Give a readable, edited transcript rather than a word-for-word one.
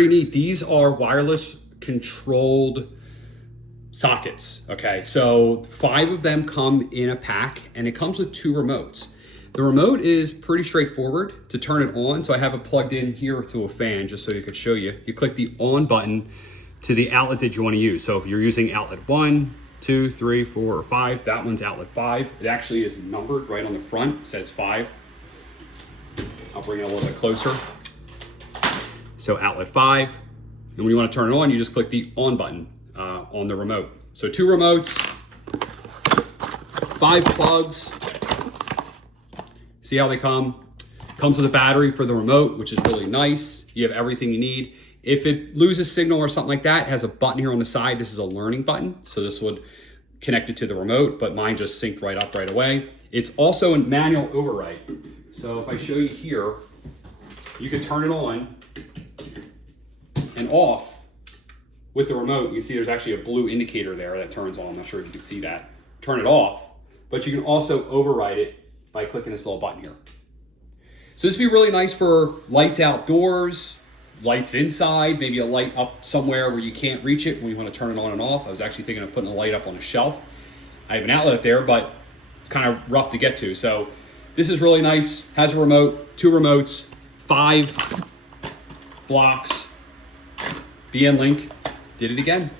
Pretty neat. These are wireless controlled sockets. Okay, so 5 of them come in a pack, and it comes with 2 remotes. The remote is pretty straightforward to turn it on. So I have it plugged in here to a fan just so you could show you. You click the on button to the outlet that you want to use. So if you're using outlet 1, 2, 3, 4, or 5, that one's outlet 5. It actually is numbered right on the front. It says 5. I'll bring it a little bit closer. So outlet 5. And when you want to turn it on, you just click the on button on the remote. So 2 remotes, 5 plugs. See how they come? Comes with a battery for the remote, which is really nice. You have everything you need. If it loses signal or something like that, it has a button here on the side. This is a learning button. So this would connect it to the remote, but mine just synced right up right away. It's also a manual override. So if I show you here, you can turn it on and off with the remote. You see there's actually a blue indicator there that turns on. I'm not sure if you can see that. Turn it off, but you can also override it by clicking this little button here. So this would be really nice for lights outdoors, lights inside, maybe a light up somewhere where you can't reach it when you want to turn it on and off. I was actually thinking of putting a light up on a shelf. I have an outlet there, but it's kind of rough to get to. So this is really nice. Has a remote, 2 remotes, 5 blocks. BN Link did it again.